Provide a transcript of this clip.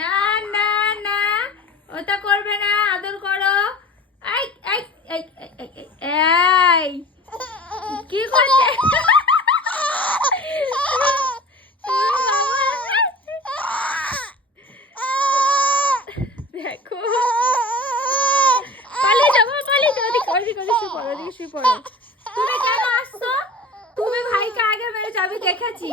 না না না, ওটা করবে না, আদর করো। এই এই এই এই, এই, এই কি করছে? দেখো পালিয়ে যাবো, পালিয়ে যাবো। ওদিকে শুয়ে পড়ো, ওদিকে শুয়ে পড়ো। তুমি কেন আসছো? তুমি ভাইকে আগে মেরেছো, আমি দেখেছি।